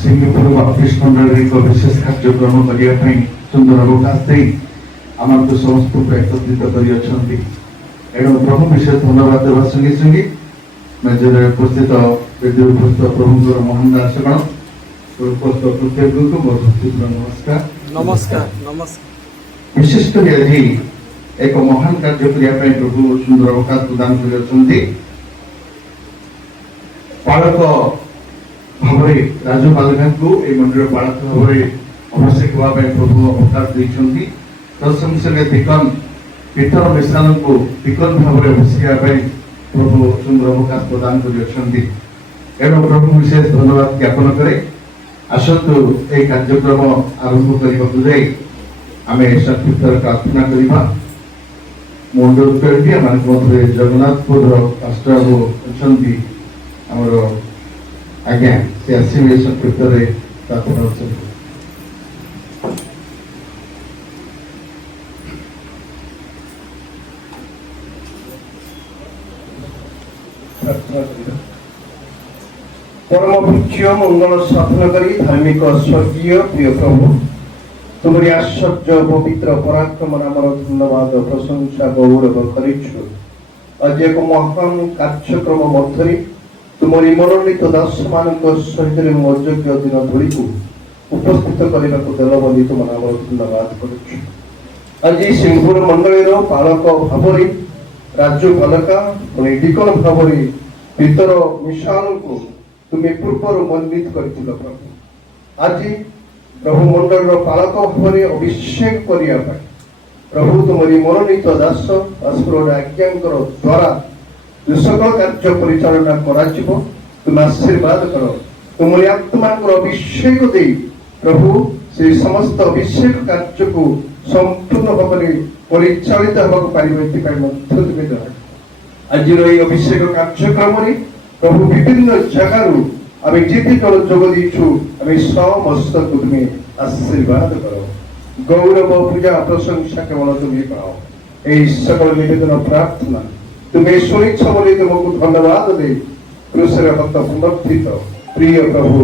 Singapore Baptist मंडल एक विशेष कार्यक्रम करने सुंदर अवकाश दे आमको समस्त को एकत्रित कर प्रभु विशेष धन्यवाद देवा संगे संगे मेजर उपस्थित वेदी उपस्थित प्रभुଙ୍କର महान दर्शकगण उपस्थित प्रत्येक को मोर भक्तिपूर्ण नमस्कार नमस्कार नमस्कार। विशेष कर आज एक महान कार्य करने प्रभु सुंदर अवकाश प्रदान कर पालक भाव राजू बालका को मंदिर पालक भाव अभिषेक होगा प्रभु अवकाश देते तत्संग संगे दिकन पीतर मिश्रान को दिकन भाव अभिषेक प्रभु सुंदर अवकाश प्रदान कर प्रभु विशेष धन्यवाद ज्ञापन करे आसतु यह कार्यक्रम आरंभ करने आम संक्षिप्त प्रार्थना करवा मुंडल कर जगन्नाथपुर पास्टर बाबू अच्छा आमर आज्ञा से आसवे संक्षिप्त प्रार्थना परम पूज्य मंगल स्थापना करी धार्मिक स्वर्गीय प्रिय प्रभु तुम्हारी आश्चर्य पवित्र पराक्रम नामर धन्यवाद प्रशंसा गौरव करिछु। आज एक महान कार्यक्रम मध्य तुम्हारी मनोनीत दास मान सहित अयोग्य दिन धूली को उपस्थित करने को देल बोली तुम नाम धन्यवाद करुछु। आज सिंहपुर मंडल पालक भाव राजू बालका डिकन भाव पीतर मिशाल को तुम्हें पूर्वर मनोनीत कर प्रभु आज प्रभु मंडल पालक भाव अभिषेक करने प्रभु तुम्हारी मनोनीत दास आज्ञा द्वारा जो सकल कार्य परिचालना तुम आशीर्वाद कर तुम्हारी आत्मा अभिषेक दे प्रभु से समस्त अभिषेक कार्य को संपूर्ण भाव परिचालित होगा आज अभिषेक कार्यक्रम प्रभु विभिन्न जगार आम जिते दल जोग देचु आम समस्त को तुम्हें आशीर्वाद कर गौरव पूजा प्रशंसा केवल तुम्हें पाओ यही सकल निवेदन प्रार्थना तुम्हें शुणिछ बोली तुमको धन्यवाद दे क्रूसर भक्त समर्थित प्रिय प्रभु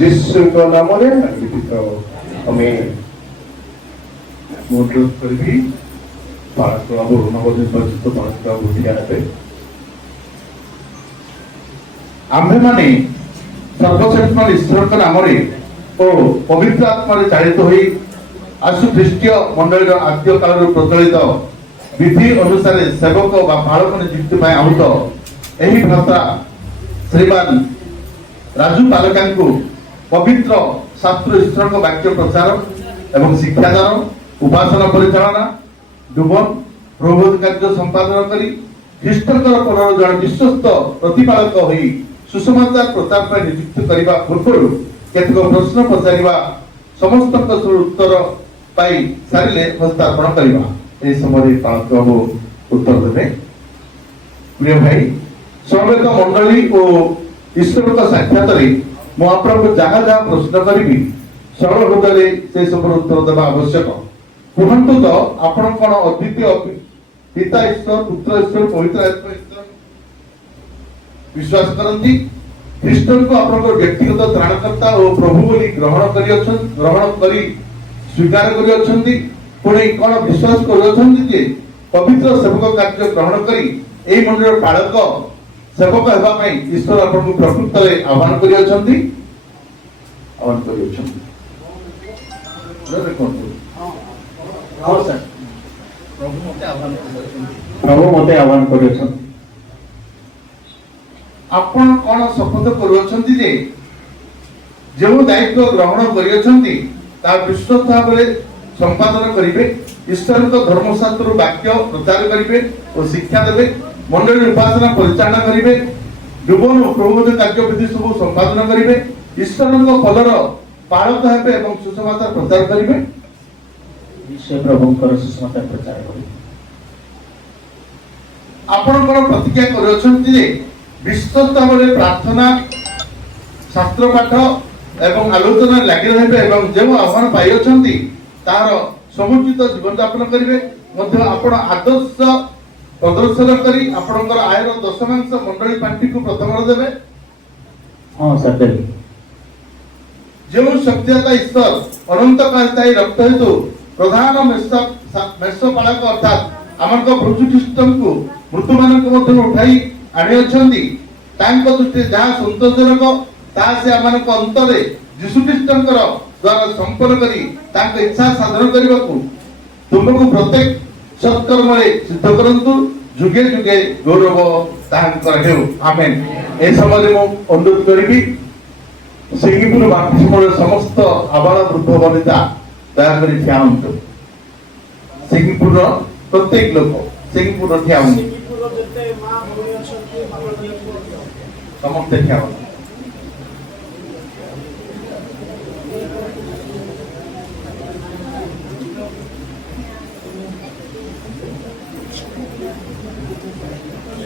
यीशु नाम आमेन। अनुरोध करी पालक बाबू नवनिर्वाचित पालक बाबू ठिया आम्भे माने सर्वशक्तिमान ईश्वर नाम और पवित्र आत्मा चालित हो आशु ख्रीष्टीय मंडल आद्य काल प्रचलित विधि अनुसार सेवक बालक नियुक्ति आहूत यही भाषा श्रीमान राजू बालका को पवित्र शास्त्र ईश्वर वाक्य प्रचार एवं शिक्षादान उपासना परिचालना डुबन प्रबोध कार्य संपादन कर ख्रीष्टर पुनर जन विश्वस्त प्रतिपालक हो सुसमाचार प्रचार पर नियुक्त करने पूर्व केतक प्रश्न पचारा समस्त उत्तर पाई सारे हस्तार्पण करने समय पालक बाबू उत्तर देवे। प्रिय भाई समवेत मंडली और ईश्वर साक्षात मुझे जहाँ जहाँ प्रश्न करी सरल हृदय से सब उत्तर देवा आवश्यक कहतु तो आपण कौन अद्वितीय पिता ईश्वर पुत्र ईश्वर पवित्र आत्मा ईश्वर विश्वास करती ख्रीष्टन को आप व्यक्तिगत त्राणकर्ता और प्रभु बोली ग्रहण करी स्वीकार करी कौन विश्वास कर पवित्र सेवक कार्य ग्रहण करी एई मंडल पालक सेवक होगा ईश्वर आपको प्रकृत में आह्वान कर प्रभु मते आह्वान कर आपण कौन शपथ करुछंती जे जो दायित्व ग्रहण करियछंती ता विश्वस्त भाबरे संपादन करिवे ईश्वर को धर्मशास्त्र वाक्य प्रचार करिवे और शिक्षा देवे मंडल उपासना परिचालना करिवे डुबन और प्रबोध कार्य विधि सब संपादन करिवे ईश्वर को पदर पालक हेबे एवं सुसमाचार प्रचार करिवे ईश्वर प्रभुंकर सुसमाचार प्रचार करिवे। आपण कोन प्रतिज्ञा करियछंती जे विश्वस्त भाव प्रार्थना शास्त्र पाठ एवं आलोचना लगी रहे जो आह्वान पाई तार समुचित जीवन यापन करेंगे आपण आदर्श प्रदर्शन करी आपणकर आयर दशमांश मंडली पार्टी को प्रथम देवे। हाँ सर देवे। जो सत्यता ईश्वर अनंत कालस्थायी रक्त हेतु प्रधान मेषपालक अर्थात आमर भृजुष्टम को मृत्यु मानक मध्य उठाई आनी अछंती तांको दृष्टि जहाँ संतोषजनक ताहा से आमनक अंतरे यीशुख्रीष्टंकर द्वारा संपन्न करी तांको इच्छा साधन करबाकू तुमको प्रत्येक सत्कर्म सिद्ध करंतु जुगे जुगे गौरव तांकर हेउ आमेन। ए समय मु अनुरोध करिबी सिंगीपुर बापटिस्मर समस्त आबाल वृद्ध वनिता दया करी ठियाउंतु सिंगीपुर प्रत्येक लोक सिंगीपुर ठियाउंतु समस्त ठियाउंतु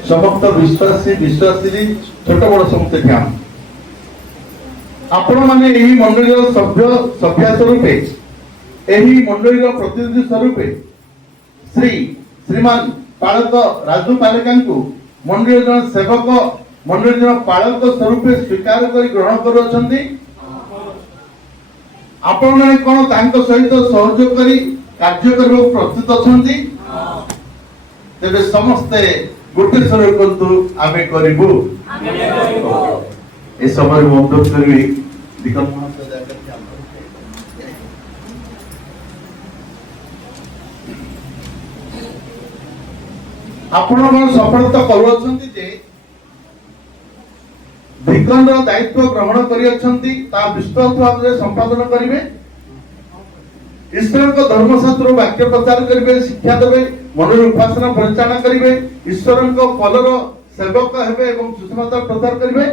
समस्त विश्वासी विश्वासी छोट बड़ समस्त ध्यान आपण माने एही मंडलीर सभ्य स्वरूपे एही मंडलीर प्रतिनिधि स्वरूपे श्रीमान पालक राजू पालिकांकु मंडलीर जन सेवक मंडलीर जन पालक स्वरूपे स्वीकार करी ग्रहण करूछंती आपण माने कोन तांको सहित सहयोग करी कार्य करबो प्रस्तुत अछंती तेबे समस्ते गोटे स्वर करतु आमे करिबु ए समय अनुरोध करबी विकल्प आपण मन सफलता करूछंती जे धिकन दायित्व ग्रहण करी अछंती ता विश्वास भाव संपादन करिवे ईश्वर को धर्मशास्त्र वाक्य प्रचार करिवे शिक्षा देवे मनोर उपासना परिचालन करिवे ईश्वर को फलर सेवक हेबे एवं सुसमाचार प्रचार करिवे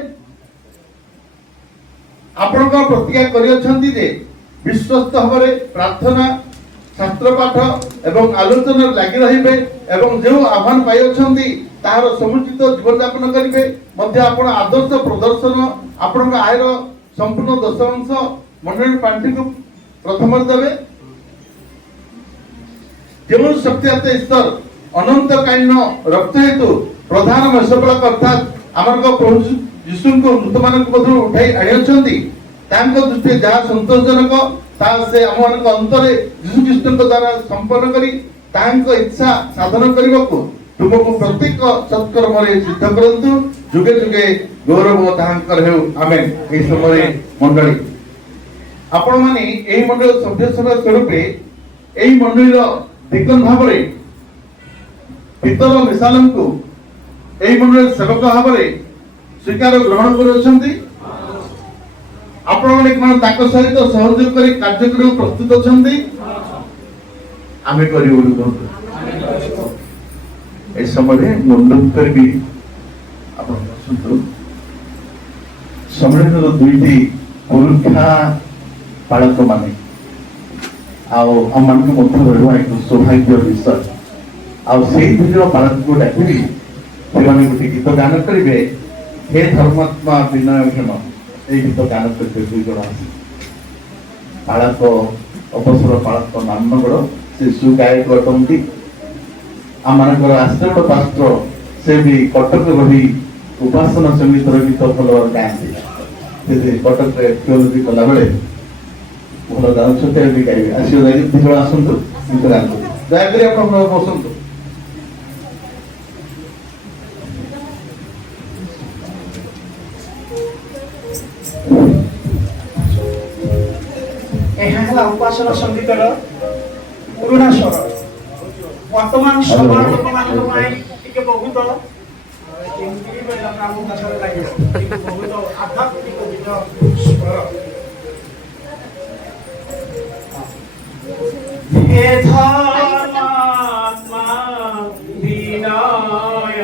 आपण को प्रतिज्ञा करि अछंती जे विश्वस्त हबरे प्रार्थना शास्त्र पाठ एवं आलोचना लागि रहिबे एवं जो आह्वान पाइ अछंती तार समुचित जीवन यापन करिवे मध्य आपण आदर्श प्रदर्शन आपण आयर संपूर्ण 10 मंडल पार्टी को प्रथम देवे जो सत्यता ईश्वर अनंत कालीन रक्त हेतु प्रधान मेषपालक अर्थात आमर प्रभु यीशु को मृत मानक मध्य उठाई आनी अछंती तांको दृष्टि जहाँ संतोषजनक ता से आमनक अंतरे यीशुख्रीष्ट द्वारा संपन्न करी तांको इच्छा साधन करबाकू तुमको प्रत्येक सत्कर्म सिद्ध करंतु जुगे जुगे गौरव तांकर हेउ आमेन। ए समय मंडली आपण माने एही मंडल सभ्य सभा स्वरूपे एही मंडलीर दिकन भावरे पितर मिसालन को एही मंडल सेवक भावरे स्वीकार ग्रहण करूछंती आपण माने कोन ताको सहित सहयोग करी कार्य करू प्रस्तुत अछंती आमे करियो बोलु ए समय अनुरोध करबी आपण सुनतो सम्मेलन दुईटी पुरुषा पालक माने आउ अमन को मध्य रहवा एक सौभाग्य विषय आउ सेही दुईजन पालक को डाकिबी सेमाने गोटे गीत गान करिवे हे धर्मात्मा विनय क्षम ए गीत गान करते दुईजन आसी पालक अवसर पालक नाम बड़ से सुगायक अटंती आमनकर आश्रम पात्र से भी कटक रही उपासना समिति गीत भल गाँती कटक थियोलॉजी कला बेले भल गाँव भी गाइबे आशीर्वाद आसतु गीत गाँतु दयाकोरी आप बसतु उपासना संगीतर पुराणा स्वर वर्तमान समय लोक मान बहुत आध्यात्मिक स्वर हे धर्मात्मा विनय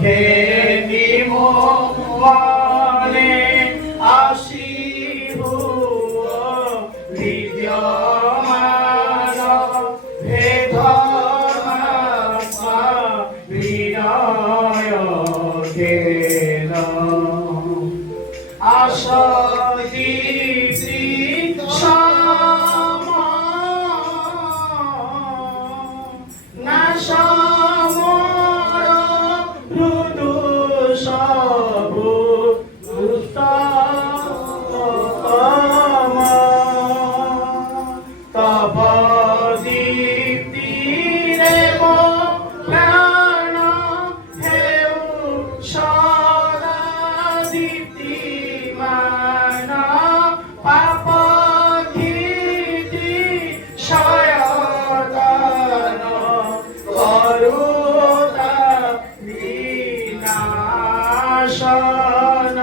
घेनि मोहने आशिभु विद्यमान हे धर्मात्मा विनय घेन आशदीप्ति क्षमा नाशमर मृदु আসন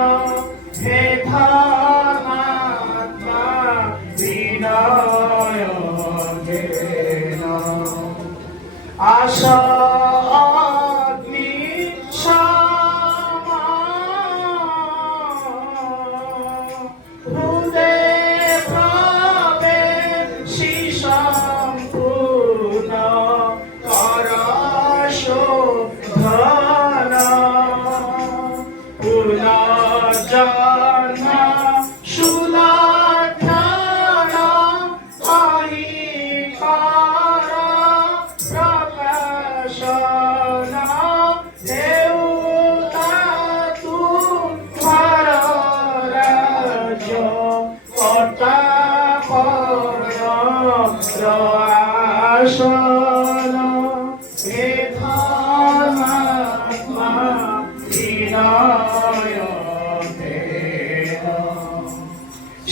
হে ধর্মাত্মা বিনয় ঘেন আশা অগ্নি সমা হৃদে প্রবেশি সম্পূর্ণ কর শোধন পুনর্জন্ম সুলক্ষণ অহিকার প্রকাশন দেউতা তুমার রাজ্য কর্তা আসন হে ধর্মাত্মা বিনয় ঘেন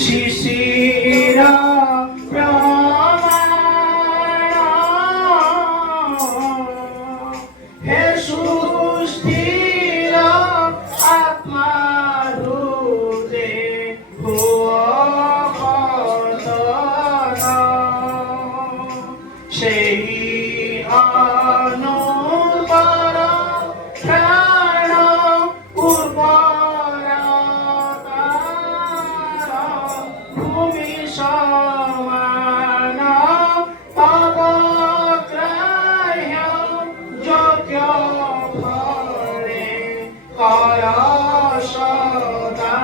শিশির প্রমাণ হে সুস্থির আত্মারূপে সেই অনুপর প্রাণ উর্বরতার ভূমি সমান অবগ্রাহ্য যোগ্য ফলে কর সদা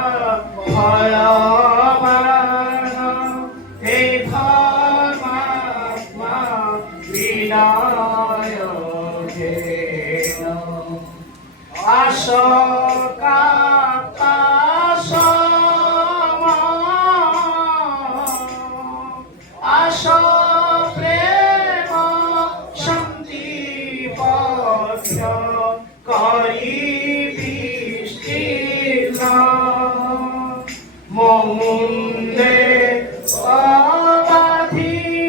ফলবান হে ধর্মাত্মা বিনয় ঘেন আশকা আশ প্রেম শান্তি পক্ষ করি বিষ্টিল মুন্দে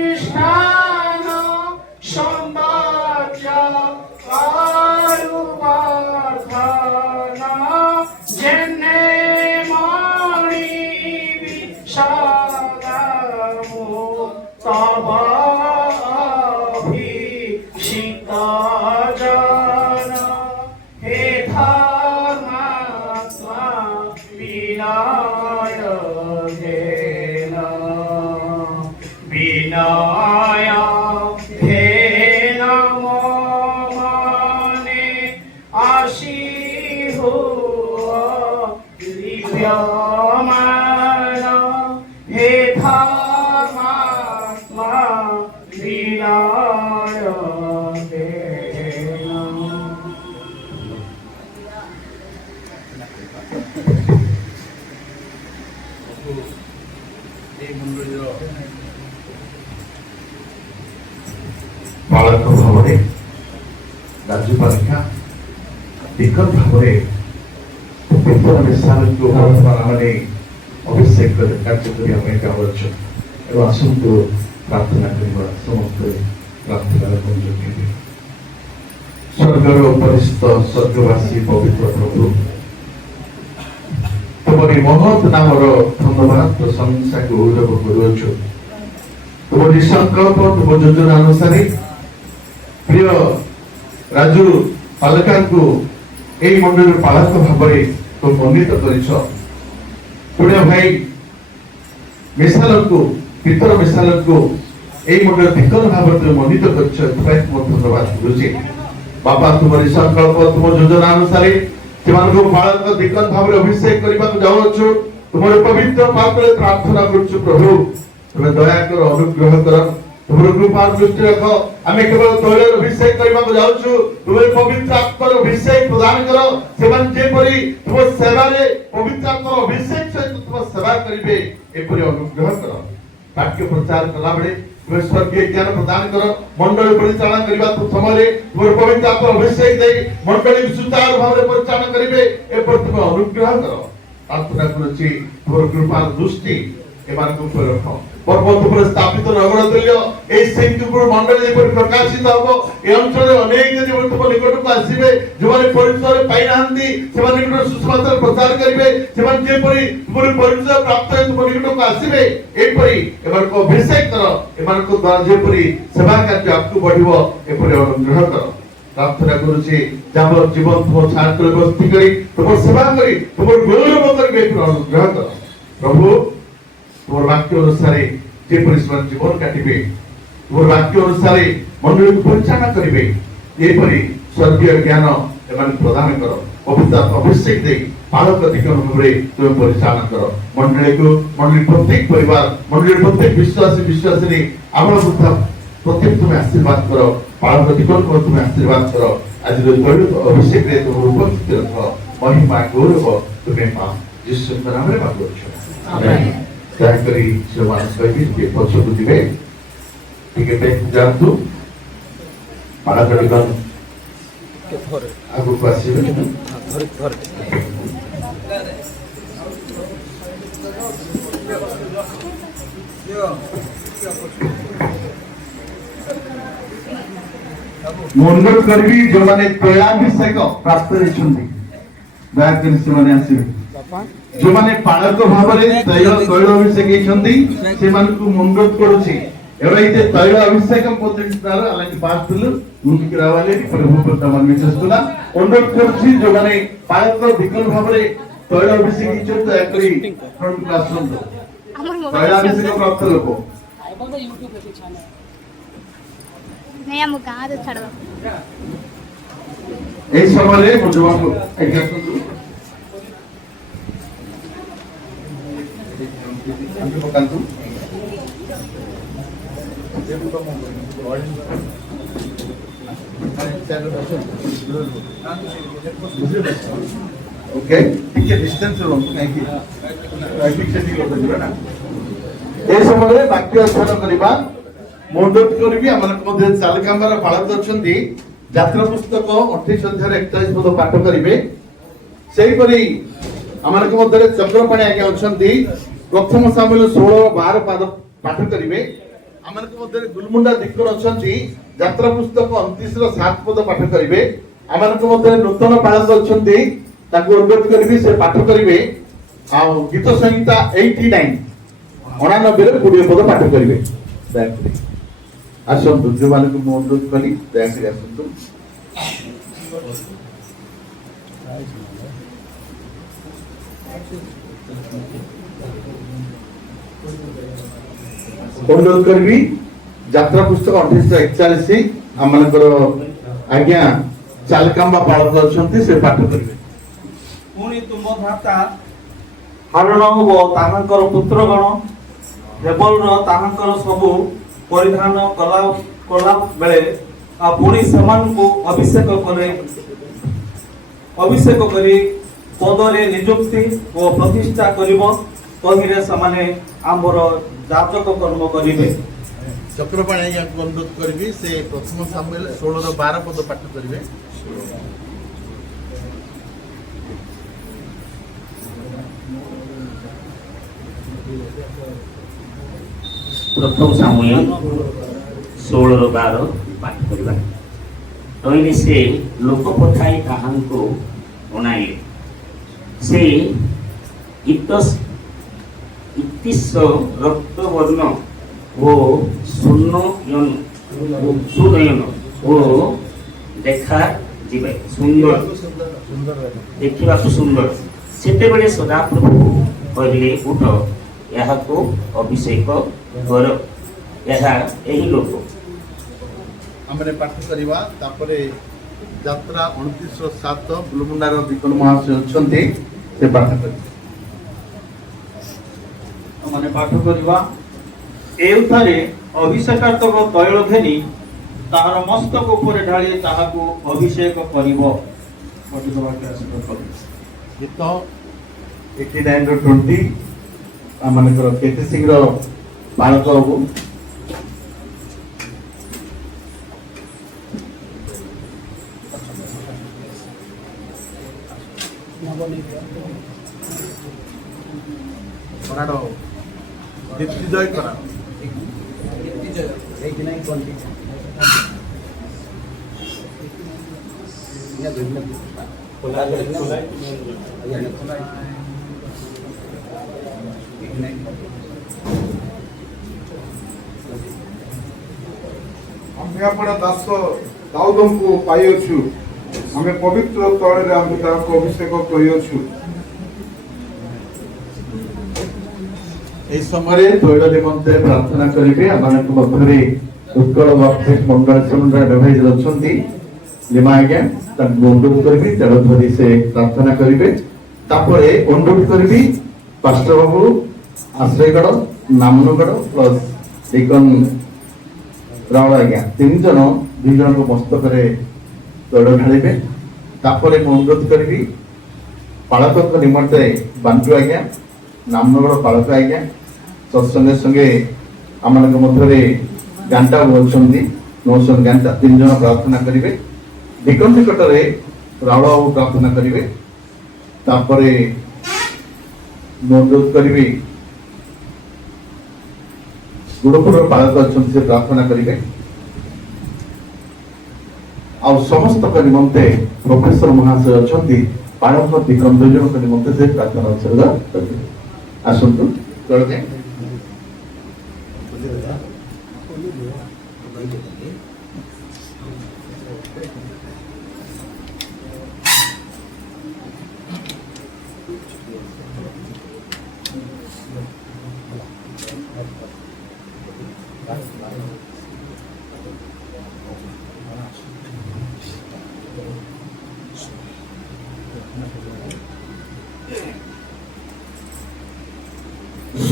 অবাধিষ্ঠান সৌন্দর্য কারুবর্ধন জেনে মণি বিষাদামু তব অভিষিক্ত জন হে ধর্মাত্মা বিনয় ঘেন বিনয় ঘেন মনে আসি দিব্যমান হে ধর্মাত্মা বিনয় ঘেন ବାଳକ ଭାବରେ ରାଜ୍ୟପାଳିକା ବିକଟ ଭାବରେ ପିତର ମିଶାଣକୁ ମାନେ ଅଭିଷେକ କାର୍ଯ୍ୟ କରିବା ପାଇଁ ଯାଉଅଛୁ ଏବଂ ଆସନ୍ତୁ ପ୍ରାର୍ଥନା କରିବା ସମସ୍ତେ ପ୍ରାର୍ଥନାର ମଞ୍ଜୁର ନେବେ ସ୍ୱର୍ଗର ଉପରିସ୍ଥ ସ୍ୱର୍ଗବାସୀ ପବିତ୍ର ପ୍ରଭୁ ତୁମରି ମହତ୍ ନାମର ଧନ୍ୟବାଦ ପ୍ରଶଂସାକୁ ଗୌରବ କରୁଅଛୁ ତୁମରି ସଂକଳ୍ପ ତୁମ ଯୋଜନା ଅନୁସାରେ ପ୍ରିୟ ରାଜୁ ପାଲକାଙ୍କୁ এই মন্ডলীর পালক ভাবে তুমি মনোনীত করেছ পুণ্য ভাই মিশালকু পিতর মিশালকু এই মন্ডলীর ভিকন ভাবে তুমি মনোনীত করছ এথিপাই তোমার ধন্যবাদ করুছি বাপা তোমার সংকল্প তোমার যোজনা অনুসারে সেମାନଙ୍କୁ ପାଳକ ଦିଗନ୍ତ ଭାବରେ ଅଭିଷେକ କରିବାକୁ ଯାଉଅଛୁ ତୁମର ପବିତ୍ର ପାତ୍ରରେ ପ୍ରାର୍ଥନା କରୁଛୁ ପ୍ରଭୁ ତୁମେ ଦୟା କର ଅନୁଗ୍ରହ କର ତୁମର କୃପା ଦୃଷ୍ଟି ରଖ ଆମେ କେବଳ ତୈଳରେ ଅଭିଷେକ କରିବାକୁ ଯାଉଛୁ ତୁମର ପବିତ୍ର ଆତ୍ମାର ଅଭିଷେକ ପ୍ରଦାନ କର ସେମାନେ ଯେପରି ତୁମ ସେବାରେ ପବିତ୍ର ଆତ୍ମାର ଅଭିଷେକ ସହିତ ତୁମ ସେବା କରିବେ ଏପରି ଅନୁଗ୍ରହ କର ବାକ୍ୟ ପ୍ରଚାର କଲାବେଳେ ତୁମେ ସ୍ୱର୍ଗୀୟ ଜ୍ଞାନ ପ୍ରଦାନ କର ମଣ୍ଡଳୀ ପରିଚାଳନା କରିବା ସମୟରେ ତୁମର ପବିତ୍ର ଆତ୍ମାର ଅଭିଷେକ ଦେଇ ମଣ୍ଡଳୀ ସୁଚାରୁ ଭାବରେ ପରିଚାଳନା କରିବେ ଏପରି ତୁମେ ଅନୁଗ୍ରହ କର ପ୍ରାର୍ଥନା କରୁଛି ତୁମର କୃପାର ଦୃଷ୍ଟି ଏମାନଙ୍କ ଉପରେ ରଖ পর্বত উপরে স্থাপিত নগরতুল্য এই সিংহপুর মন্ডলী যেপরি প্রকাশিত হব এই অঞ্চলে অনেক যেপরি তুম নিকটକୁ আসিবে যেমানে পরিচয় পাইনাহান্তি সেমানে নিকট সুসমাচার প্রচার করিবে সেমানে যেপরি তুমর পরিচয় প্রাপ্ত হয়ে তুম নিকটକୁ আসিবে এইপরি এমানকু অভিষেক কর এমানকু দ্বারা যেপরি সেবা কার্য আগুକୁ বঢ়িব এপরি অনুগ্রহ কর প্রার্থনা করুছি যাবত জীবন তোমার ছাত্র বস্তি করি তোমার সেবা করি তোমার গৌরব করিবে এপরি অনুগ্রহ কর প্রভু তোমার বাক্য অনুসারে যে পরিশ্রম জীবন কাটিবে তোমার বাক্য অনুসারে মন্ডলীকে পরিচালনা করিবে এপরি স্বর্গীয় জ্ঞান এମାନଙ୍କୁ প্রদান কর পবিত্র অভিষেক দেই পালক অধিকার ভাবে তুমি পরিচালনা কর মন্ডলীকে মন্ডলীর প্রত্যেক পরিবার মন্ডলীর প্রত্যেক বিশ্বাসী বিশ্বাসিনী আমার প্রত্যেক তুমি আশীর্বাদ কর পালক অধিকার তুমি আশীর্বাদ কর আজ অভিষেক রে তুমি উপস্থিত রখ মহিমা গৌরব তুমি পাও যিশুর নামে পাপ করছো আমেন দয়াকরি ସେମାନେ କହିବି ଟିକେ ପଛକୁ ଯିବେ ଟିକେ ବେଶ ଯାଆନ୍ତୁ ପାଳକଡ଼ିକ ଆଗକୁ ଆସିବେ ମୁଁ ଅନୁରୋଧ କରିବି ଯେଉଁମାନେ ତୈଳାଭିଷେକ ପ୍ରାପ୍ତ ହେଇଛନ୍ତି ଦୟାକରି ସେମାନେ ଆସିବେ ଯେଉଁମାନେ ପାଳକ ଭାବରେ ତୈଳ ଅଭିଷେକ ହେଇଛନ୍ତି ସେମାନଙ୍କୁ ମୁଁ ଅନୁରୋଧ କରୁଛି ఎవరైతే తైల అభిషేకం పొందుతున్నారో అలాంటి పాస్టర్లు ముందుకు రావాలి ప్రభు మనం చేస్తున్నా অনুরোধ করছি ଯେଉଁମାନେ ପାଳକ ବିକଳ ଭାବରେ ତୈଳ ଅଭିଷେକ ହେଇଛନ୍ତି ଦୟାକରି ଫ୍ରଣ୍ଟ କ୍ଲାସ ରୁମ୍ ତୈଳ ଅଭିଷେକ ପ୍ରାପ୍ତ ଲୋକ नहीं हम कहाँ से छड़ दो এই সময়ে ମୁଁ ଜବାବ ଏଠି ଆସନ୍ତୁ ଆମେ ପକାନ୍ତୁ ओके ଟିକେ ଡିଷ୍ଟାନ୍ସ ରହନ୍ତୁ କାହିଁକି ଟ୍ରାଫିକ ସେଠି ଲୋକ ଯିବେ ନା ଏ ସମୟରେ ବାକ୍ୟ ଅଧ୍ୟୟନ କରିବା ମୁଁ ଅନୁରୋଧ କରିବି ଆମମାନଙ୍କ ମଧ୍ୟରେ ଚାଲକାମ୍ବାର ପାଳକ ଅଛନ୍ତି ଯାତ୍ରା ପୁସ୍ତକ 28 ଅଧ୍ୟାୟ 41 ପଦ ପାଠ କରିବେ ସେହିପରି ଆମମାନଙ୍କ ମଧ୍ୟରେ ଚକ୍ରପାଣି ଆଜ୍ଞା ଅଛନ୍ତି ପ୍ରଥମ ସାମୁଏଲ 16:12 ପାଠ କରିବେ ଆମମାନଙ୍କ ମଧ୍ୟରେ ଗୁଲମୁଣ୍ଡା ଦିକର ଅଛନ୍ତି ଯାତ୍ରା ପୁସ୍ତକ 29 ର 7 ପଦ ପାଠ କରିବେ ଆମମାନଙ୍କ ମଧ୍ୟରେ ନୂତନ ପାଳକ ଅଛନ୍ତି ତାଙ୍କୁ ଅନୁରୋଧ କରିବି ସେ ପାଠ କରିବେ ଆଉ ଗୀତ ସଂହିତା 89 99 ରେ 20 ପଦ ପାଠ କରିବେ ଦୟାକରି ଆସନ୍ତୁ ଯେଉଁମାନଙ୍କୁ ମୁଁ ଅନୁରୋଧ କଲି ଦୟାକରି ଆସନ୍ତୁ অনুরোধ করবি যাত্রা পুস্তক 2841 আমମାନଙ୍କର ଆଜ୍ଞା ଚାଲକାମ୍ବା ପାଳକ ଅଛନ୍ତି ସେ ପାଠ କରିବେ ପୁଣି ତୁମ ଭ୍ରାତା ହାରଣ ଓ ତାହାଙ୍କର ପୁତ୍ରଗଣ ହେବଲର ତାହାଙ୍କର ସବୁ ପରିଧାନ କଲା ବେଳେ ପୁଣି ସେମାନଙ୍କୁ ଅଭିଷେକ କରି ପଦରେ ନିଯୁକ୍ତି ଓ ପ୍ରତିଷ୍ଠା କରିବ କହିଲେ ସେମାନେ ଆମର ଯାଜକ କର୍ମ କରିବେ ଚକ୍ରପାଣି ଆଜ୍ଞାଙ୍କୁ ଅନୁରୋଧ କରିବି ସେ ପ୍ରଥମ ସାମୁଏଲ 16 ର 12 ପଦ ପାଠ କରିବେ प्रथम सामुएल 16 ରୁ 12 ପାଠ କରିବା କହିଲେ ସେ ଲୋକ ପଠାଇ ତାହାଙ୍କୁ ଅଣାଇଲେ ସେ ଇତିଶ ରକ୍ତବର୍ଣ୍ଣ ଓ ସୁନୟନ ଓ ଦେଖା ଯିବେ ସୁନ୍ଦର ଦେଖିବାକୁ ସୁନ୍ଦର ସେତେବେଳେ ସଦାପ୍ରଭୁ କହିଲେ ଉଠ ଏହାକୁ ଅଭିଷେକ କର ଏହା ଏହି ଲୋକ ଆମେ ପାଠ କରିବା ତାପରେ ଯାତ୍ରା 29 ର 7 ବୁଲମୁଣ୍ଡାର ବିକନ ମହାଶୟ ଅଛନ୍ତି ସେ ପାଠ କରିବେ ମାନେ ପାଠ କରିବା ଏଉଠାରେ ଅଭିଷେକାର୍ଥକ ତୈଳ ଘେନି ତାହାର ମସ୍ତକ ଉପରେ ଢାଳି ତାହାକୁ ଅଭିଷେକ କରିବ ଗୀତ 89 ର 20 ଆମମାନଙ୍କର କେତେ ଶୀଘ୍ର ବାଳକ ହବୁ দীপ্তিজয় করা। ଆମେ ଆପଣ ଦାସ ଦାଉଦଙ୍କୁ ପାଇଅଛୁ, ଆମେ ପବିତ୍ର ତୈଳରେ ଆମେ ତାହାକୁ ଅଭିଷେକ କରିଅଛୁ। এই সময়ে তৈল নিমন্তে প্রার্থনা করিবে। আমাদের মধ্যে উৎকল বাপ্তিস্ম মন্ডল সমুদ্র ভাই অଛନ୍ତି লিমা আজ্ঞা তাকে অনুরোধ করবি তেল ধরি সে প্রার্থনা করিবে। তারপরে অনুরোধ করবি পাস্টর বাবু আশ্রয়গড় নামনগড় প্লস ডিকন রাউଳ ଆଜ୍ଞା 3 ଜଣ 2 ଜଣଙ୍କ ମସ୍ତକରେ ତୈଳ ଢାଳିବେ। ତାପରେ ମୁଁ ଅନୁରୋଧ କରିବି ପାଳକଙ୍କ ନିମନ୍ତେ ବାଞ୍ଚୁ ଆଜ୍ଞା ନାମନଗର ପାଳକ ଆଜ୍ଞା ସତ୍ସଙ୍ଗେ ସଙ୍ଗେ ଆମମାନଙ୍କ ମଧ୍ୟରେ ଗାଣ୍ଟା ଅଛନ୍ତି ନୌସନ ଗାଣ୍ଟା 3 ଜଣ ପ୍ରାର୍ଥନା କରିବେ। ଡିକନ ନିକଟରେ ରାଉଳ ବାବୁ ପ୍ରାର୍ଥନା କରିବେ। ତାପରେ ମୁଁ ଅନୁରୋଧ କରିବି ଗୁରୁପୁର ପାଳକ ଅଛନ୍ତି ସେ ପ୍ରାର୍ଥନା କରିବେ। ଆଉ ସମସ୍ତଙ୍କ ନିମନ୍ତେ ପ୍ରଫେସର ମହାଶୟ ଅଛନ୍ତି ପାଳକ ଡିକନ 2 ଜଣଙ୍କ ନିମନ୍ତେ ସେ ପ୍ରାର୍ଥନା ଉତ୍ସର୍ଗ କରିବେ। ଆସନ୍ତୁ ଚଳକେ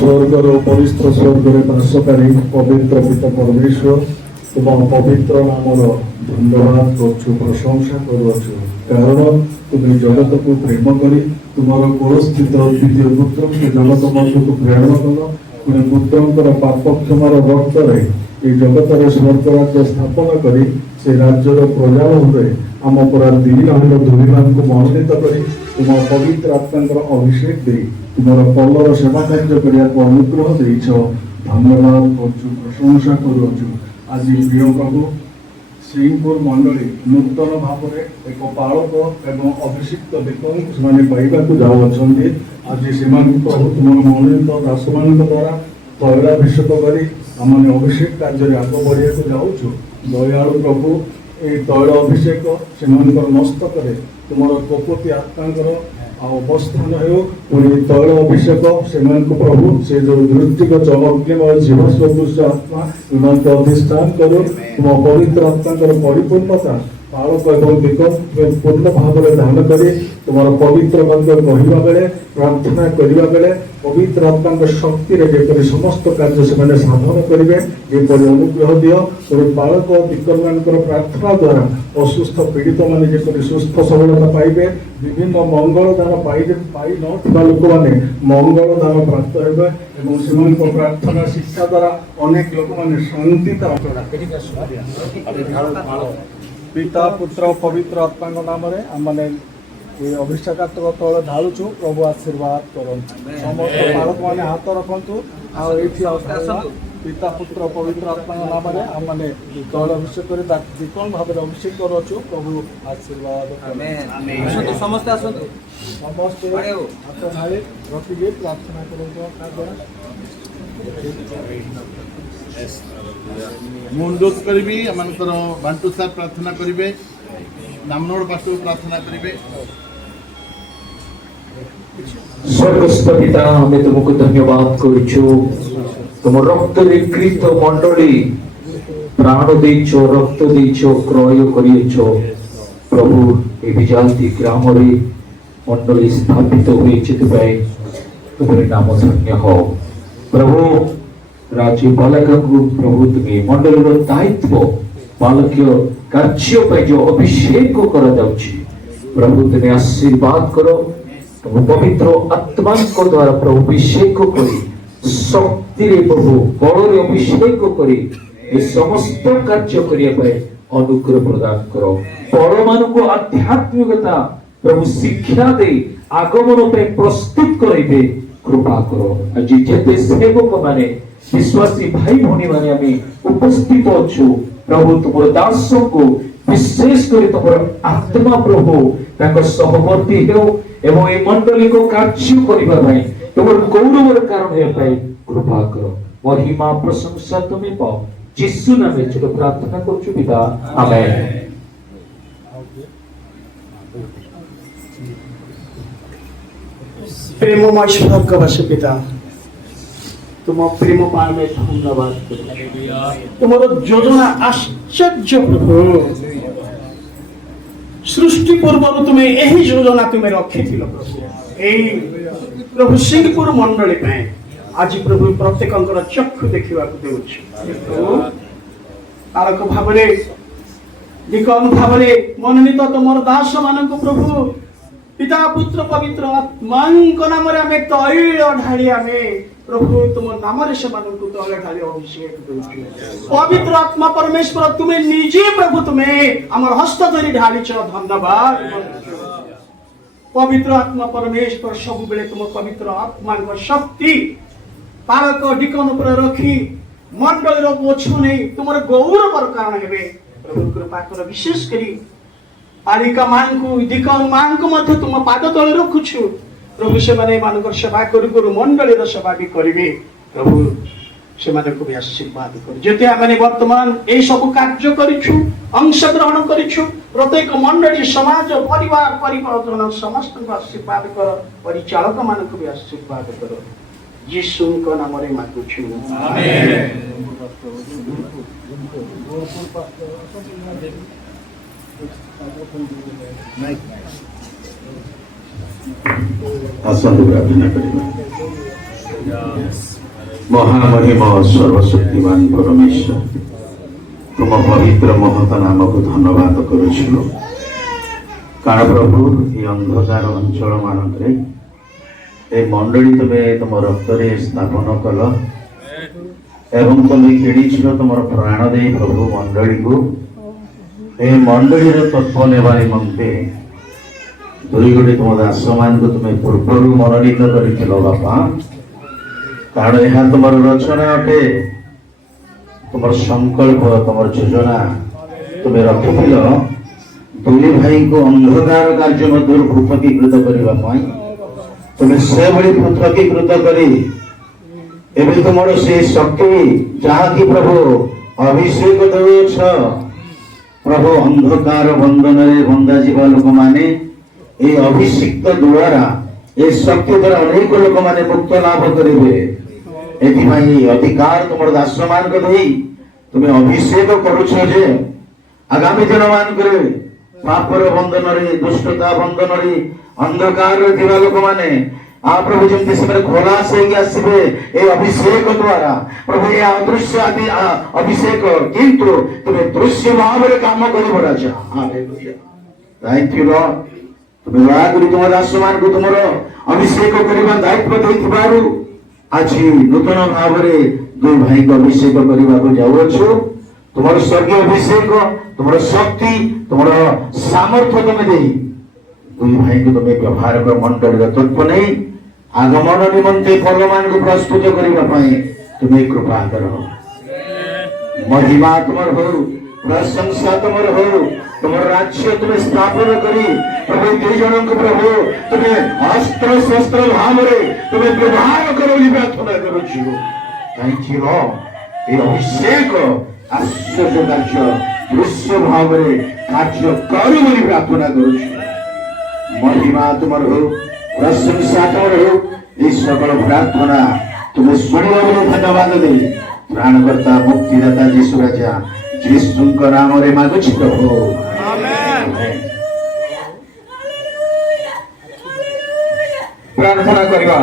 स्वर्गर परिस्थ स्वर्गर बासकारी पवित्र पिता परमेश्वर तुम पवित्र नामर धन्यवाद करछु प्रशंसा करुछु कारण तुम्हें जगत को प्रेम करी तुमर कोलस्थित द्वितीय पुत्र जगत मध्य को प्रेरण कल पुणी पुत्रंकर पाप क्षमार रक्त ये जगत स्वर्ग राज्य स्थापन करी से राज्यर प्रजा हुए आम परा दीन धूलिमान को मनोनीत करी तुम पवित्र आत्मा अभिषेक दे तुमर पल्लर सेवा कार्य करने अनुग्रह देछ धन्यवाद करछु प्रशंसा करुछु। आज प्रिय प्रभु सिंहपुर मंडली नूतन भाव में एक पालक एवं अभिषिक्त दीपक से पाइबा जाऊँगी। आज से तुम मनोनीत दास मान द्वारा तैलाभिषेक करी आम अभिषेक कार्य आग बढ़िया जाऊँ। दयालु प्रभु ये तैल अभिषेक से मस्तक तुम कपति आत्मा अवस्थान हो पुणी तैल अभिषेक से प्रभु से जो दृष्टिक चमकमय जीव सदृश आत्मा तुमको अधिष्ठान करो तुम पवित्र आत्मा परिपूर्णता पालक एवं दिक्कत पूर्ण भाव में ध्यान कर तुम पवित्र मंत्र कहवा बेले प्रार्थना करने बेले पवित्र आत्मा शक्ति जेपरी समस्त कार्य से साधन करेंगे जेपरी अनुग्रह दियो पुणी बालक दिक्कत मान प्रार्थना द्वारा असुस्थ पीड़ित मैंने जेपरी सुस्थ सबलता पाइबे विभिन्न मंगल दान पाई न लोक मैंने मंगल दान प्राप्त हे प्रार्थना शिक्षा द्वारा अनेक लोक मैंने शांति पिता पुत्र पवित्र आत्मा नाम आम अभिषेकात्मक तौल ढालुचु प्रभु आशीर्वाद करूँ समस्त बालक मैंने हाथ रखु पिता पुत्र पवित्र आत्मा नाम आम तौल अभिषेक कर दीपन भाव अभिषेक करुचु प्रभु आशीर्वाद समस्त हाथ ढाली रखिए प्रार्थना करूँ। ମୁଁ ଅନୁରୋଧ କରିବି ଆମମାନଙ୍କର ବାଣ୍ଟୁ ସାର୍ ପ୍ରାର୍ଥନା କରିବେ ନାମନଗର ପାଷ୍ଟର ପ୍ରାର୍ଥନା କରିବେ। स्वर्गस्थ पिता हमें तुमको धन्यवाद करुछु तुम रक्त कृत मंडली प्राण देछ रक्त देछ क्रय करिएछ प्रभु ए विजाति ग्राम रे मंडली स्थापित हुई चितपाई तुम्हारे नाम धन्य हो प्रभु राज्य बालक प्रभु तुम्हें मंडल दायित्व बालक्य कार्य पर जो अभिषेक कर प्रभु तुम्हें आशीर्वाद करो तुम पवित्र आत्मा द्वारा प्रभु अभिषेक करी शक्ति प्रभु बल अभिषेक करी समस्त कार्य करने अनुग्रह प्रदान करो पर मान को आध्यात्मिकता प्रभु शिक्षा दे आगमन पे प्रस्तुत करेंगे कृपा करो आज जेते सेवक माने विश्वासी भाई भौणी माने आमे उपस्थित अछु प्रभु तुम दास को विशेष कर तुम आत्मा प्रभु ताको सहवर्ती हो एवं ए मंडली को कार्य करिबा भाई तुम गौरवर कारण हे भाई कृपा करो महिमा प्रशंसा तुम्हें पाओ यीशु नामे छोट प्रार्थना करछु पिता आमेन। प्रेममय स्वर्गवासी पिता तुम प्रेम पाने धन्यवाद तुम योजना आश्चर्य प्रभु सृष्टि पूर्व तुम्हें यही योजना तुम्हें रखी प्रभु सिंहपुर मंडली आज प्रभु प्रत्येक चक्षु देखा तारक भाव निकन भाव मनोनीत तुम दास मान प्रभु पिता पुत्र पवित्र आत्मांक नाम तैल ढाड़ी आम प्रभु तुम नाम तैल ढाड़ी अभिषेक पवित्र आत्मा परमेश्वर तुम्हें निजे प्रभु तुम्हें आम हस्त धरी ढाड़ी धन्यवाद पवित्र आत्मा परमेश्वर सब बेले तुम पवित्र आत्मा शक्ति तारक डिकन पर रखी मंडल बोझ नहीं तुम गौरवर कारण हे प्रभु कृपा कर विशेष करी पालिका मान को डिकन मान को मध्य तुम पाद तले रखुछु प्रभु से माने मानकर सेवा करू मंडली सेवा भी करेंगे प्रभु से माने को भी आशीर्वाद कर जेते आमे वर्तमान ए सब कार्य करिछु अंश ग्रहण करिछु प्रत्येक मंडली समाज परिवार परिवर्तन समस्त को आशीर्वाद कर परिचालक मान को भी आशीर्वाद कर यीशु को नाम रे मांगुछु आमेन। आसंतु प्रार्थना करिबा। महामहिम सर्वशक्तिमान परमेश्वर तुम पवित्र महत नाम को धन्यवाद करुछु कारण प्रभु ये अंधकार अंचल मानकरे ए मंडली तुम्हें तुम रक्तरे स्थापन कल एवं तुम्हें किणीछ तुम प्राण दे प्रभु मंडली को ए मंडली तत्व नेबा निमंते दुई गोटे तुम दास मान को तुम्हें पूर्व मनोनीत कर बापा कारण यह तुम रचना अटे तुम संकल्प तुम योजना तुम्हें रखिल दुई भाई को अंधकार कार्य मध्य पृथकीकृत करने तुम्हें से भली पृथकीकृत करी एवं तुम से शक्ति जहाँ की प्रभु अभिषेक देउछ प्रभु अंधकार बंधन रे बंधा जीवा लोक माने ए अभिषिक्त द्वारा ए शक्ति द्वारा अनेक लोक माने मुक्त लाभ करेंगे एथि अधिकार तुम दास मान को दे तुम्हें अभिषेक करुछ जे आगामी दिन मान करे पापर बंधन रे दुष्टता बंधन रे अंधकार रे दिवा लोक माने आ प्रभु जमती से खोलास होगी आसबे ए अभिषेक द्वारा प्रभु ये अदृश्य आदि अभिषेक किंतु तुम्हें दृश्य भाव रे काम करिबो राजा हालेलुया थैंक यू लॉर्ड तुम्हें वागुरी तुम दास मान को तुमरो अभिषेक करबा दायित्व देथिबारु आज नूतन भाव रे दुई भाई को अभिषेक करबा को जाउछु तुमरो स्वर्गीय अभिषेक तुमरो शक्ति तुमरो सामर्थ्य तुम्हें देई दुई भाई को तुम्हें व्यवहार कर मंडल तत्व नहीं आगमन निमंते फलमान को प्रस्तुत करबा पई तुम्हें कृपा करो महिमा तुमर हो प्रशंसा तुमर हो तुमर राज्य तुम्हें स्थापन करी प्रभु दुई जन को प्रभु तुम्हें अस्त्र शस्त्र भाव रे तुम्हें व्यवहार करो प्रार्थना करूछु थैंक यू लॉर्ड ये अभिषेक आश्चर्य कार्य दृश्य भाव रे कार्य करू बोली प्रार्थना करूछु महिमा तुमर हो प्रशंसा तुमर हो इस सकल प्रार्थना तुम्हें सुनिबा बोली धन्यवाद दे प्राणकर्ता मुक्तिदाता यीशु राजा यीशु को नाम रे मांगुछि प्रभु आमेन। प्रार्थना करिबा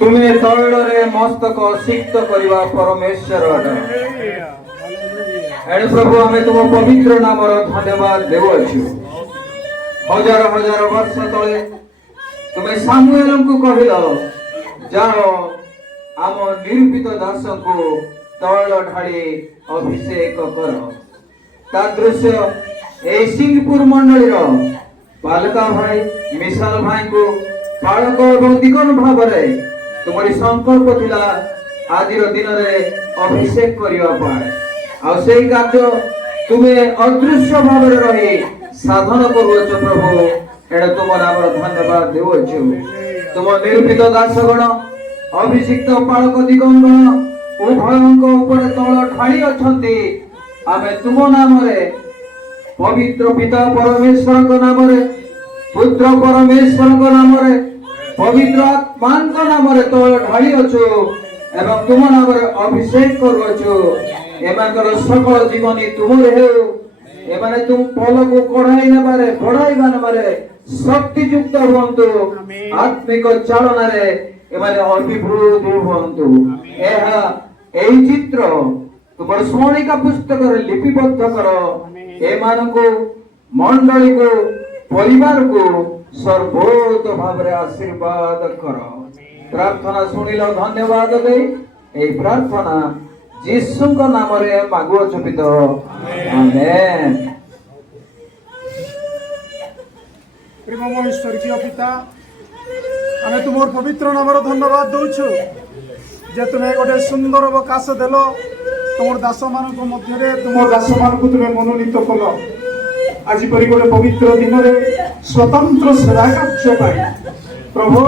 तुम्हें तैल रे मस्तक सिक्त करिबा परमेश्वर एणे प्रभु हमें तुम पवित्र नाम रो धन्यवाद देवछु हजार हजार वर्ष तले तुम्हें सामुएल को कहिल जाओ आम निरूपित दास को तैल ढाड़ी अभिषेक कर तादृश्य ए सिंहपुर मंडली रो बालका भाई मिसाल भाई को ପାଳକ ଏବଂ ଦିଗନ ଭାବରେ ତୁମରି ସଂକଳ୍ପ ଥିଲା ଆଜିର ଦିନରେ ଅଭିଷେକ କରିବା ପାଇଁ। ଆଉ ସେଇ କାର୍ଯ୍ୟ ତୁମେ ଅଦୃଶ୍ୟ ଭାବରେ ରହି ସାଧନ କରୁଅଛ ପ୍ରଭୁ। ଏଣେ ତୁମ ନାମର ଧନ୍ୟବାଦ ଦେଉଅଛୁ। ତୁମ ନିରୂପିତ ଦାସଗଣ ଅଭିଷିକ୍ତ ପାଳକ ଦିଗଙ୍ଗଣ ଉଭୟଙ୍କ ଉପରେ ତଳ ଢାଳି ଅଛନ୍ତି। ଆମେ ତୁମ ନାମରେ ପବିତ୍ର ପିତା ପରମେଶ୍ୱରଙ୍କ ନାମରେ ପୁତ୍ର ପରମେଶ୍ୱରଙ୍କ ନାମରେ ପବିତ୍ର ଆତ୍ମାଙ୍କ ନାମରେ ତଳ ଢାଳି ଅଛୁ ଏବଂ ତୁମ ନାମରେ ଅଭିଷେକ କରୁଅଛୁ। ଏମାନଙ୍କର ସକଳ ଜୀବନୀ ତୁମରେ ହେଉ। ଏମାନେ ତୁମ ପଲକୁ କଢାଇ ବଢାଇବା ନେବାରେ ଶକ୍ତିଯୁକ୍ତ ହୁଅନ୍ତୁ। ଆତ୍ମିକ ଚାଳନାରେ ଏମାନେ ଅଭିବୃଦ୍ଧ ହୁଅନ୍ତୁ। ଏହି ଚିତ୍ର ତୁମର ସ୍ମରଣିକା ପୁସ୍ତକରେ ଲିପିବଦ୍ଧ କର। ଏମାନଙ୍କୁ ମଣ୍ଡଳୀକୁ ପରିବାରକୁ ସର୍ବୋତ ଭାବରେ ଆଶୀର୍ବାଦ କର। ପ୍ରାର୍ଥନା ଶୁଣିଲ ଧନ୍ୟବାଦ ଦେଇ ଏହି ପ୍ରାର୍ଥନା ଯୀଶୁଙ୍କ ନାମରେ ମାଗୁଅଛୁ ପିତା। ଆମେନ୍। प्रेममय स्वर्गीय पिता आम तुम पवित्र नामर धन्यवाद दौचु जे तुम्हें गोटे सुंदर अवकाश देल तुम दास मान मध्य तुम दास मान तुम्हें मनोनीत कल आज परी गोटे पवित्र दिन में स्वतंत्र सेवा कार्य प्रभु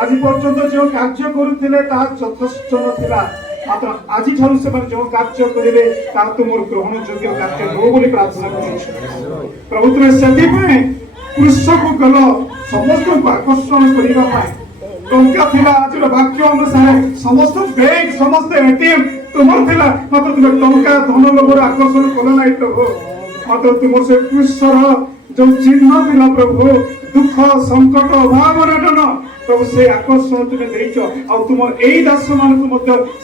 आज पर्यंत जो कार्य करुले यथेष्ट नाला मात्र आज जो कार्य करेंगे तुम ग्रहण योग्य कार्य हो बोली प्रार्थना कर प्रभु तुम्हें से कृषक गल समस्त को आकर्षण करने टंका थिला आज वाक्य अनुसार समस्त बैंक समस्त एटीएम तुम थिला मात्र तुम टंका धन लोभर आकर्षण कल ना प्रभु मात्र तुम से कृष्ण जो चिन्ह थिला प्रभु दुख संकट अभाव अनटन प्रभु से आकर्षण तुम्हें तुम यही दास मान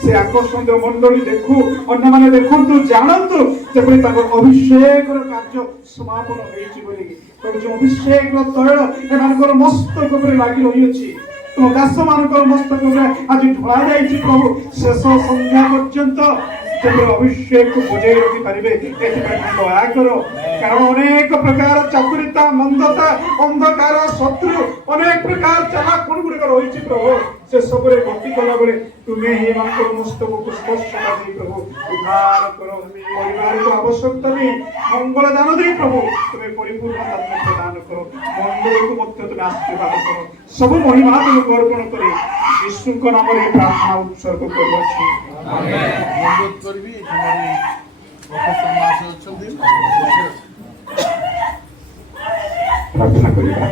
से आकर्षण मंडली देखू अन्य मैंने देखु जानतु जब अभिषेक कार्य समापन हो जो अभिषेक तैल एम मस्तक लगी रही तुम दास मान मस्तक आज ढला जाइए प्रभु शेष संध्या पर्यंत जब अभिषेक को बजाई रखी पारे दया कर कारण अनेक प्रकार चातुरिता मंदता अंधकार शत्रु अनेक प्रकार चालाक गुड़ रही प्रभु से सब गति कला बेले तुम्हें ही मस्तक को स्पर्श कर प्रभु उद्धार कर परिवार को आवश्यकता नहीं मंगल दान दे प्रभु तुम्हें परिपूर्ण प्रदान करो मंगल को तुम्हें आशीर्वाद करो सब महिमा तुम अर्पण कर विष्णु नाम प्रार्थना उत्सर्ग प्रार्थना करिबा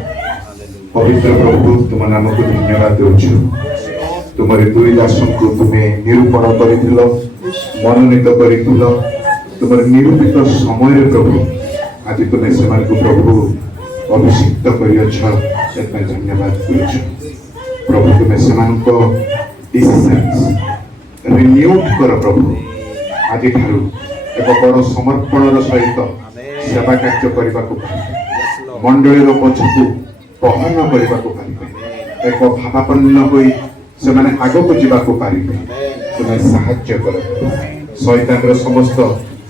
पवित्र प्रभु तुम नाम को धन्यवाद देउछु तुमरे दुई दासन को तुम्हें निरूपण करिथिलो मनोनीत करिथिलो तुमरे निरूपित समय रे प्रभु आज तुम्हें सेमान को प्रभु अभिषिक्त करियछ एतने धन्यवाद करिछु प्रभु तुम्हें सेमान को डिसेंस रिन्यूड कर प्रभु आज ठारू एक बड़ समर्पण सहित सेवा कार्य करने को मंडली पछकू बहन करने को एक भावापन्न होई से माने आगो को जीवा को पारिबे तुम्हें सहाय्य कर शैतान समस्त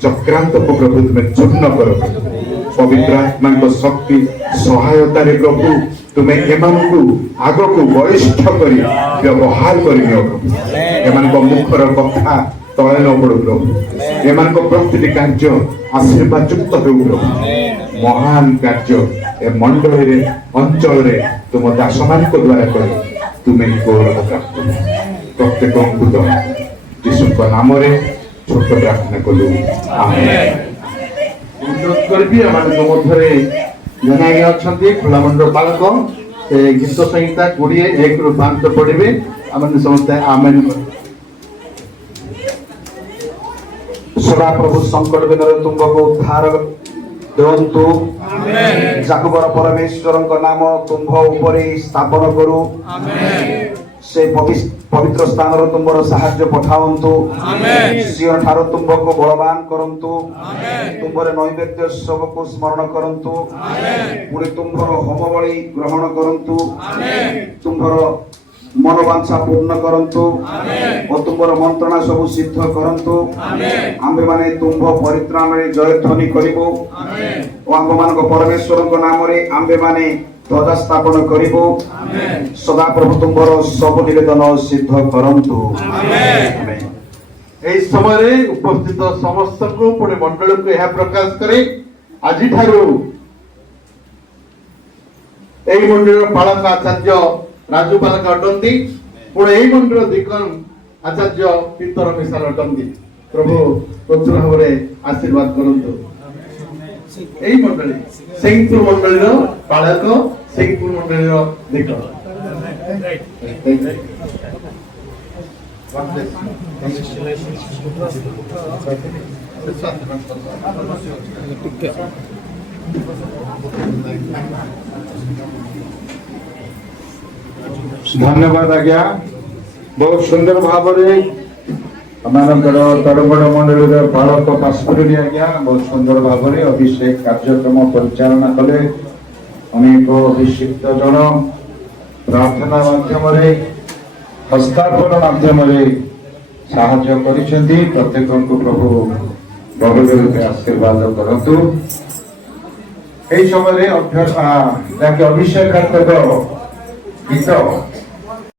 चक्रांत को प्रभु तुम्हें चूर्ण कर पवित्र आत्मा को शक्ति सहायता रे प्रभु तुम्हें एमान को आगो को बलिष्ठ करी व्यवहार करियो एमान को मुखर कथा तले न पड़ो प्रभु एमान को प्रतिटी कार्य आशीर्वाद युक्त हो प्रभु महान कार्य ए मंडल रे अंचल रे तुम दास मान को द्वारा कर तुम्हें गौरव प्राप्त प्रत्येक अंकुत यीशु का नाम रे छोट प्रार्थना कलु आमेन अनुरोध करबी हमारे मध्य जन आज्ञा अच्छा खुला मंडल पालक से गीत संहिता 20:1 ରୁ 5 पढ़े आम समस्ते आमेन सदा प्रभु संकट दिन तुमको उद्धार देवंतु जाकुबर परमेश्वर नाम तुम्भ ऊपर स्थापन करू से पवित्र स्थान रो तुमर साहाय्य पठावंतु सिंह ठारो तुमको बलवान करंतु तुमरे नैवेद्य सब को स्मरण करंतु पुणे तुमर होम बलि ग्रहण करंतु तुमर मनोवांछा पूर्ण करंतु और तुमर मंत्रणा सब सिद्ध करंतु आम्भे माने तुम परित्राण रे जय ध्वनि करिबो और आम्भ मान परमेश्वर नाम रे आम्भे माने ध्वजा स्थापन करिबो सदा प्रभु तुमर सब निवेदन सिद्ध करंतु आमेन। এই সময়ে উপস্থিত সমস্তଙ୍କୁ পুଣି ମଣ୍ଡଳକୁ ଏହା ପ୍ରକାଶ କରେ ଆଜିଠାରୁ এই ମଣ୍ଡଳର ପାଳକ ଆଚାର୍ଯ୍ୟ ରାଜୁ ପାଲକ ଅଟନ୍ତି ପୁଣି এই ମଣ୍ଡଳ ଦିକନ ଆଚାର୍ଯ୍ୟ ପିତର ମିଶାଲ ଅଟନ୍ତି। ପ୍ରଭୁ ପ୍ରଚୁର ଭାବରେ ଆଶୀର୍ବାଦ କରନ୍ତୁ। এই ମଣ୍ଡଳୀ ସିଂପୁର ମଣ୍ଡଳୀର ପାଳକ ସିଂପୁର ମଣ୍ଡଳୀର ଦିକନ। धन्यवाद आज्ञा बहुत सुंदर भाव तरबड़ मंडल बालक पाशपुरी आज्ञा बहुत सुंदर भाव अभिषेक कार्यक्रम परिचालना कले अनेक अभिषिक्त जन प्रार्थना माध्यम हस्तार्पण माध्यम साहाय्य करिसेंती प्रत्येक को प्रभु बहुल रूपे आशीर्वाद करंतु। एई समय अभिषेकात्मक गीत